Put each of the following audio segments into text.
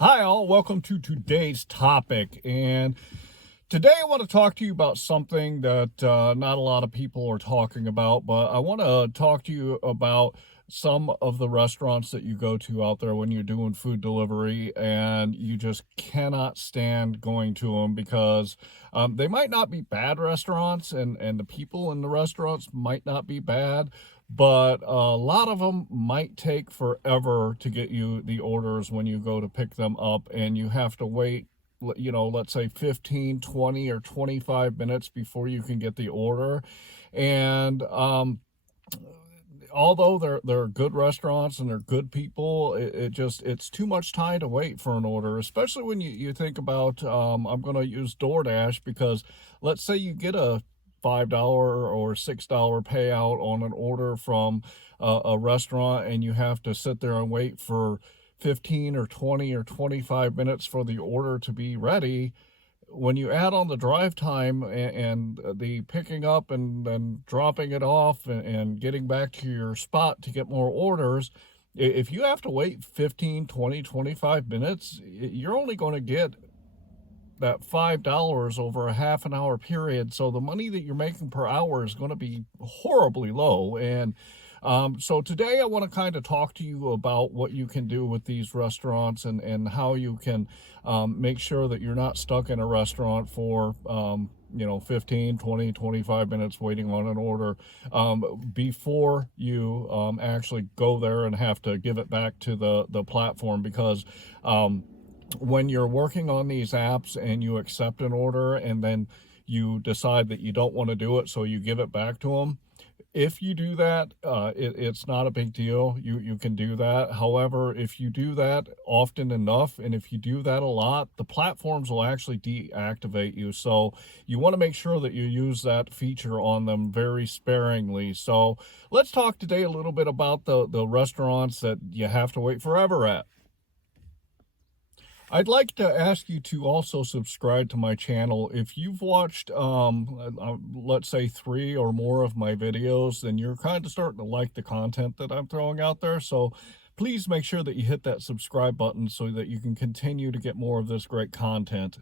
Hi all, welcome to today's topic. And today I want to talk to you about something that not a lot of people are talking about, but I want to talk to you about some of the restaurants that you go to out there when you're doing food delivery and you just cannot stand going to them because they might not be bad restaurants and the people in the restaurants might not be bad, but a lot of them might take forever to get you the orders when you go to pick them up, and you have to wait, let's say 15, 20, or 25 minutes before you can get the order. And although they're good restaurants and they're good people, it's too much time to wait for an order, especially when you think about, I'm going to use DoorDash because let's say you get a $5 or $6 payout on an order from a restaurant, and you have to sit there and wait for 15 or 20 or 25 minutes for the order to be ready. When you add on the drive time and the picking up and then dropping it off and getting back to your spot to get more orders, if you have to wait 15, 20, 25 minutes, you're only going to get that $5 over a half an hour period. So the money that you're making per hour is going to be horribly low. And so today I want to kind of talk to you about what you can do with these restaurants and how you can make sure that you're not stuck in a restaurant for 15, 20, 25 minutes waiting on an order before you actually go there and have to give it back to the platform. Because when you're working on these apps and you accept an order and then you decide that you don't want to do it, so you give it back to them, if you do that, it's not a big deal. You can do that. However, if you do that often enough, and if you do that a lot, the platforms will actually deactivate you. So you want to make sure that you use that feature on them very sparingly. So let's talk today a little bit about the restaurants that you have to wait forever at. I'd like to ask you to also subscribe to my channel. If you've watched, let's say 3 or more of my videos, then you're kind of starting to like the content that I'm throwing out there. So please make sure that you hit that subscribe button so that you can continue to get more of this great content.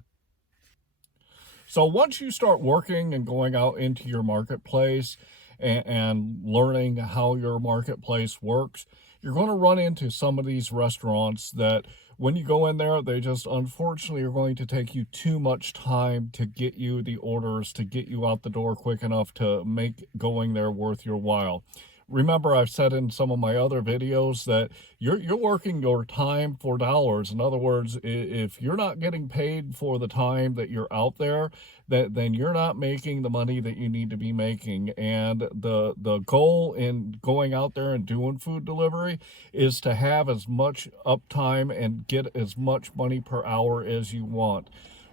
So once you start working and going out into your marketplace and learning how your marketplace works, you're going to run into some of these restaurants that when you go in there, they just unfortunately are going to take you too much time to get you the orders, to get you out the door quick enough to make going there worth your while. Remember, I've said in some of my other videos that you're working your time for dollars. In other words, if you're not getting paid for the time that you're out there, then you're not making the money that you need to be making. And the goal in going out there and doing food delivery is to have as much uptime and get as much money per hour as you want.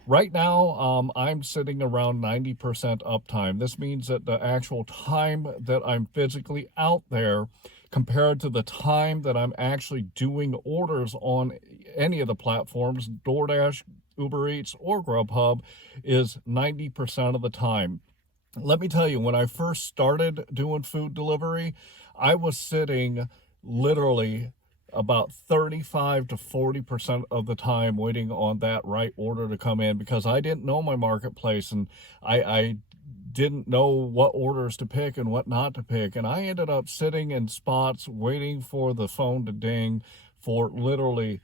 Right now, I'm sitting around 90% uptime. This means that the actual time that I'm physically out there compared to the time that I'm actually doing orders on any of the platforms, DoorDash, Uber Eats, or GrubHub, is 90% of the time. Let me tell you, when I first started doing food delivery, I was sitting literally about 35 to 40% of the time waiting on that right order to come in because I didn't know my marketplace, and I didn't know what orders to pick and what not to pick. And I ended up sitting in spots waiting for the phone to ding for literally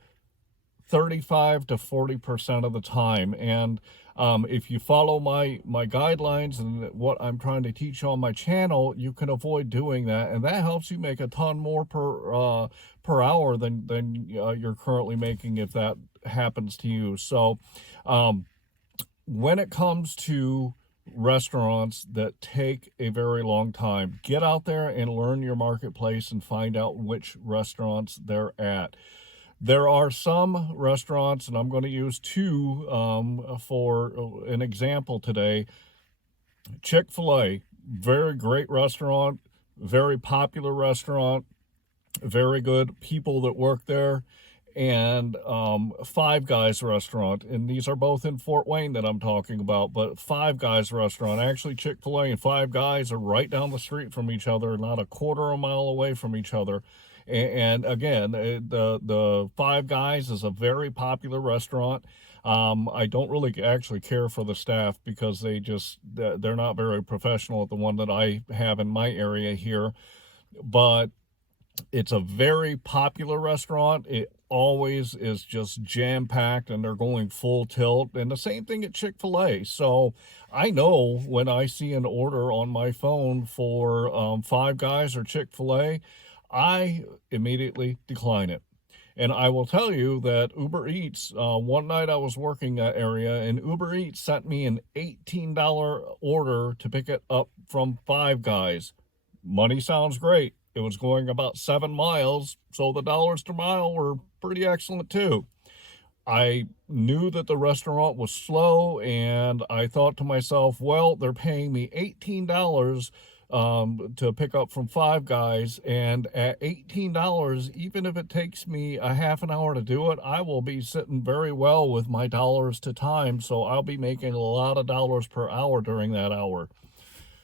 35 to 40% of the time. And if you follow my guidelines and what I'm trying to teach on my channel, you can avoid doing that, and that helps you make a ton more per hour than you're currently making if that happens to you. So when it comes to restaurants that take a very long time, get out there and learn your marketplace and find out which restaurants they're at. There are some restaurants, and I'm going to use 2 for an example today. Chick-fil-A, very great restaurant, very popular restaurant, very good people that work there. And Five Guys restaurant, and these are both in Fort Wayne that I'm talking about, but Five Guys restaurant, actually Chick-fil-A and Five Guys are right down the street from each other, not a quarter of a mile away from each other. And again, the Five Guys is a very popular restaurant. I don't really actually care for the staff because they're not very professional at the one that I have in my area here. But it's a very popular restaurant. It always is just jam packed and they're going full tilt. And the same thing at Chick-fil-A. So I know when I see an order on my phone for Five Guys or Chick-fil-A, I immediately decline it. And I will tell you that Uber Eats, one night I was working that area and Uber Eats sent me an $18 order to pick it up from Five Guys. Money sounds great. It was going about 7 miles, so the dollars per mile were pretty excellent too. I knew that the restaurant was slow, and I thought to myself, well, they're paying me $18 to pick up from Five Guys, and at $18, even if it takes me a half an hour to do it, I will be sitting very well with my dollars to time, so I'll be making a lot of dollars per hour during that hour.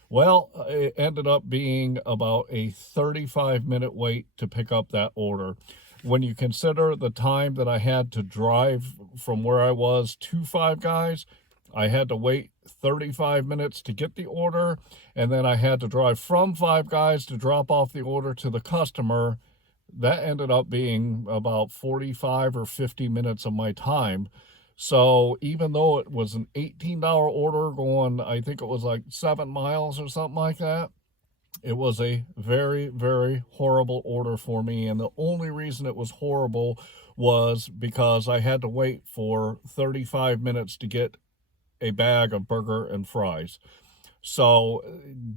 Well, it ended up being about a 35-minute wait to pick up that order. When you consider the time that I had to drive from where I was to Five Guys, I had to wait 35 minutes to get the order, and then I had to drive from Five Guys to drop off the order to the customer. That ended up being about 45 or 50 minutes of my time. So even though it was an $18 order going, I think it was like 7 miles or something like that, it was a very, very horrible order for me. And the only reason it was horrible was because I had to wait for 35 minutes to get a bag of burger and fries. So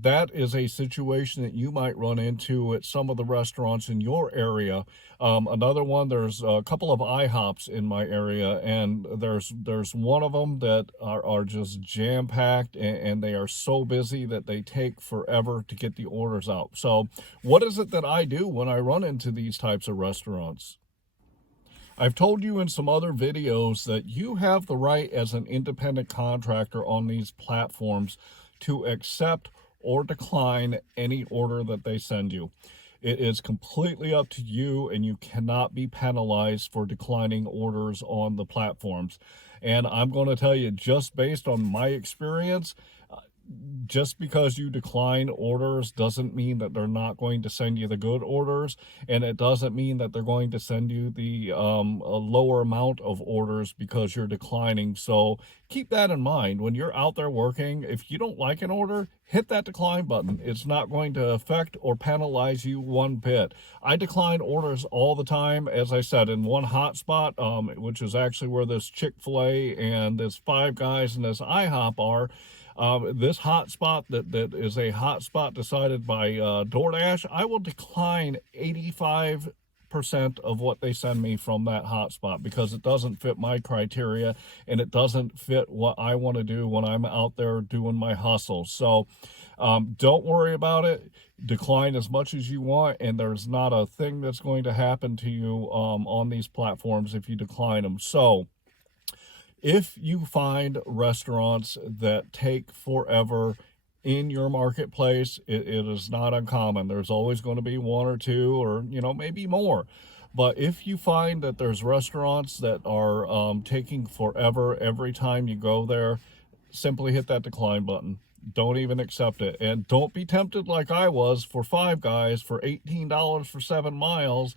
that is a situation that you might run into at some of the restaurants in your area. Another one, there's a couple of IHOPs in my area, and there's one of them that are just jam-packed, and they are so busy that they take forever to get the orders out. So what is it that I do when I run into these types of restaurants? I've told you in some other videos that you have the right as an independent contractor on these platforms to accept or decline any order that they send you. It is completely up to you, and you cannot be penalized for declining orders on the platforms. And I'm going to tell you, just based on my experience, just because you decline orders doesn't mean that they're not going to send you the good orders, and it doesn't mean that they're going to send you the a lower amount of orders because you're declining. So keep that in mind when you're out there working. If you don't like an order, hit that decline button. It's not going to affect or penalize you one bit. I decline orders all the time, as I said, in one hotspot, which is actually where this Chick-fil-A and this Five Guys and this IHOP are. This hotspot that is a hotspot decided by DoorDash, I will decline 85% of what they send me from that hotspot because it doesn't fit my criteria and it doesn't fit what I want to do when I'm out there doing my hustle. So don't worry about it. Decline as much as you want, and there's not a thing that's going to happen to you on these platforms if you decline them. So if you find restaurants that take forever in your marketplace, it is not uncommon. There's always going to be one or two or, maybe more. But if you find that there's restaurants that are taking forever every time you go there, simply hit that decline button. Don't even accept it. And don't be tempted like I was for Five Guys for $18 for 7 miles.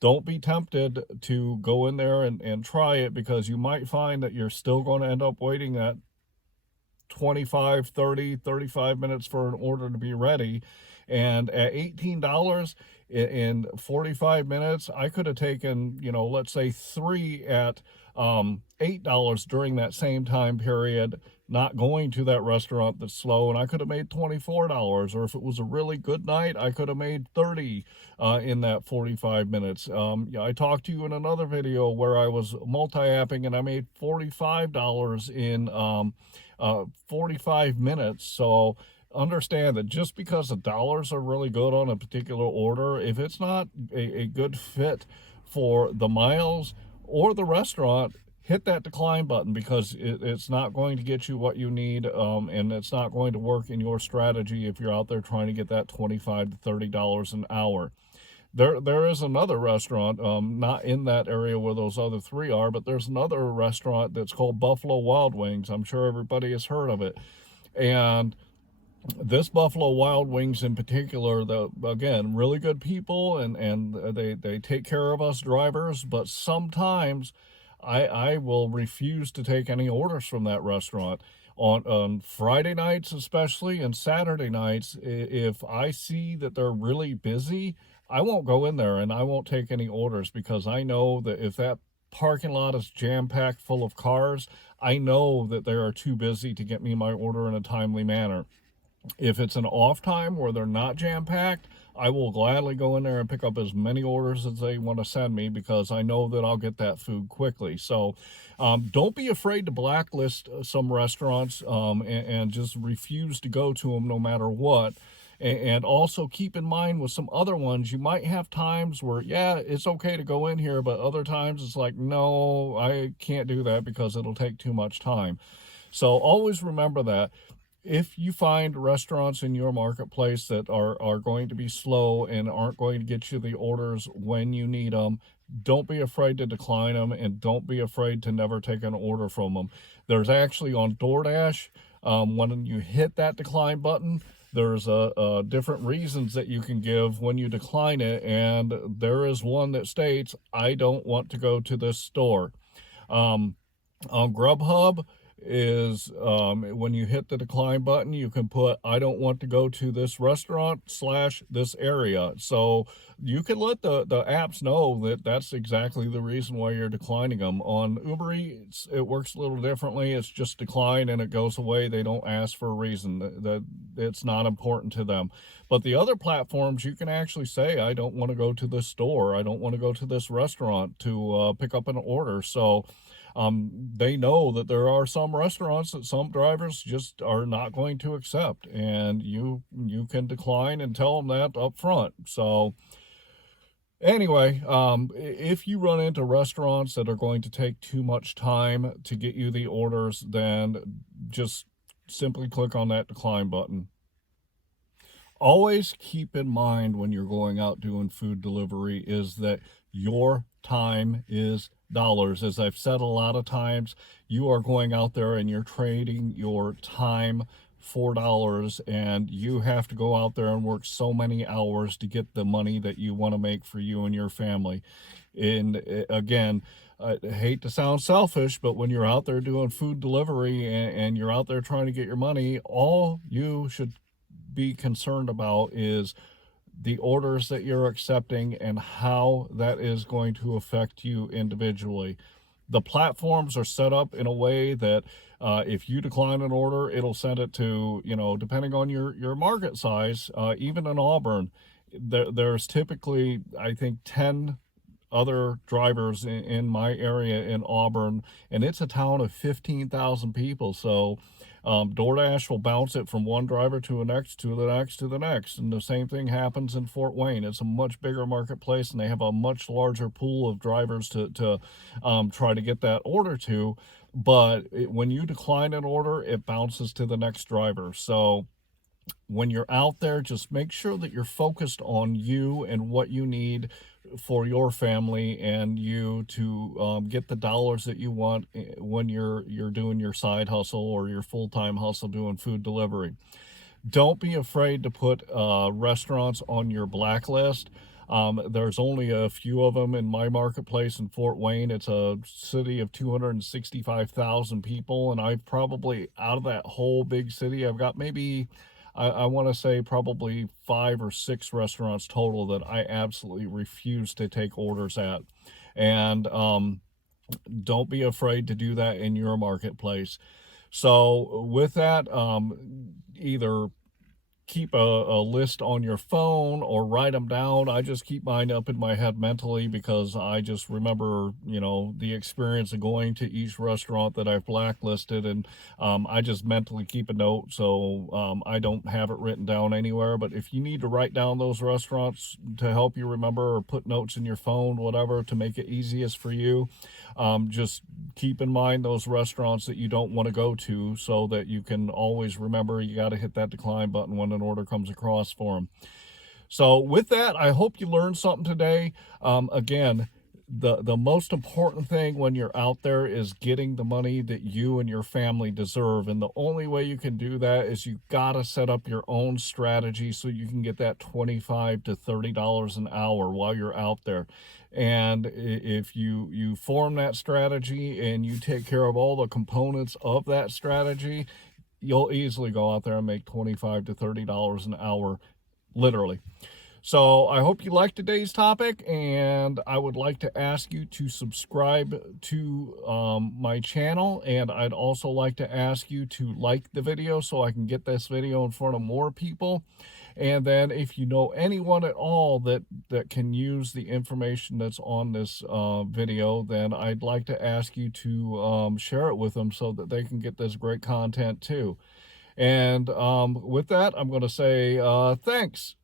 Don't be tempted to go in there and try it, because you might find that you're still going to end up waiting that 25, 30, 35 minutes for an order to be ready. And at $18 in 45 minutes, I could have taken, let's say 3 at $8 during that same time period, not going to that restaurant that's slow, and I could have made $24. Or if it was a really good night, I could have made 30 in that 45 minutes. I talked to you in another video where I was multi-apping and I made $45 in 45 minutes. So understand that just because the dollars are really good on a particular order, if it's not a good fit for the miles or the restaurant, hit that decline button, because it's not going to get you what you need, and it's not going to work in your strategy if you're out there trying to get that $25 to $30 an hour. There is another restaurant, not in that area where those other three are, but there's another restaurant that's called Buffalo Wild Wings. I'm sure everybody has heard of it. And this Buffalo Wild Wings in particular, again, really good people, and they take care of us drivers, but sometimes I will refuse to take any orders from that restaurant. On Friday nights especially, and Saturday nights, if I see that they're really busy, I won't go in there and I won't take any orders, because I know that if that parking lot is jam-packed full of cars, I know that they are too busy to get me my order in a timely manner. If it's an off time where they're not jam-packed, I will gladly go in there and pick up as many orders as they want to send me, because I know that I'll get that food quickly. So don't be afraid to blacklist some restaurants, and just refuse to go to them no matter what. And also keep in mind with some other ones, you might have times where, yeah, it's okay to go in here, but other times it's like, no, I can't do that because it'll take too much time. So always remember that. If you find restaurants in your marketplace that are going to be slow and aren't going to get you the orders when you need them, don't be afraid to decline them, and don't be afraid to never take an order from them. There's actually on DoorDash, when you hit that decline button, there's different reasons that you can give when you decline it, and there is one that states, I don't want to go to this store. On GrubHub is, when you hit the decline button, you can put, I don't want to go to this restaurant / this area. So you can let the apps know that that's exactly the reason why you're declining them. On Uber Eats, it works a little differently. It's just decline and it goes away. They don't ask for a reason. That it's not important to them. But the other platforms, you can actually say, I don't want to go to this store. I don't want to go to this restaurant to pick up an order. So they know that there are some restaurants that some drivers just are not going to accept, and you can decline and tell them that up front. So anyway, if you run into restaurants that are going to take too much time to get you the orders, then just simply click on that decline button. Always keep in mind when you're going out doing food delivery is that your time is dollars. As I've said a lot of times, you are going out there and you're trading your time for dollars, and you have to go out there and work so many hours to get the money that you want to make for you and your family. And again, I hate to sound selfish, but when you're out there doing food delivery and you're out there trying to get your money, all you should be concerned about is the orders that you're accepting and how that is going to affect you individually. The platforms are set up in a way that if you decline an order, it'll send it to, depending on your market size, even in Auburn, there's typically, I think, 10 other drivers in my area in Auburn, and it's a town of 15,000 people. So DoorDash will bounce it from one driver to the next, to the next, to the next. And the same thing happens in Fort Wayne. It's a much bigger marketplace, and they have a much larger pool of drivers to try to get that order to. But when you decline an order, it bounces to the next driver. So when you're out there, just make sure that you're focused on you and what you need for your family, and you to get the dollars that you want when you're doing your side hustle or your full-time hustle doing food delivery. Don't be afraid to put restaurants on your blacklist. There's only a few of them in my marketplace in Fort Wayne. It's a city of 265,000 people, and I've probably, out of that whole big city, I've got maybe, I want to say probably 5 or 6 restaurants total that I absolutely refuse to take orders at. And don't be afraid to do that in your marketplace. So with that, either keep a list on your phone or write them down. I just keep mine up in my head mentally, because I just remember, the experience of going to each restaurant that I've blacklisted, and I just mentally keep a note, so I don't have it written down anywhere. But if you need to write down those restaurants to help you remember, or put notes in your phone, whatever, to make it easiest for you, just keep in mind those restaurants that you don't want to go to, so that you can always remember you got to hit that decline button when an order comes across for them. So with that, I hope you learned something today. Again, the most important thing when you're out there is getting the money that you and your family deserve. And the only way you can do that is you got to set up your own strategy so you can get that $25 to $30 an hour while you're out there. And if you form that strategy and you take care of all the components of that strategy, you'll easily go out there and make $25 to $30 an hour, literally. So I hope you liked today's topic, and I would like to ask you to subscribe to my channel, and I'd also like to ask you to like the video so I can get this video in front of more people. And then if you know anyone at all that can use the information that's on this video, then I'd like to ask you to share it with them so that they can get this great content too. And with that, I'm going to say thanks.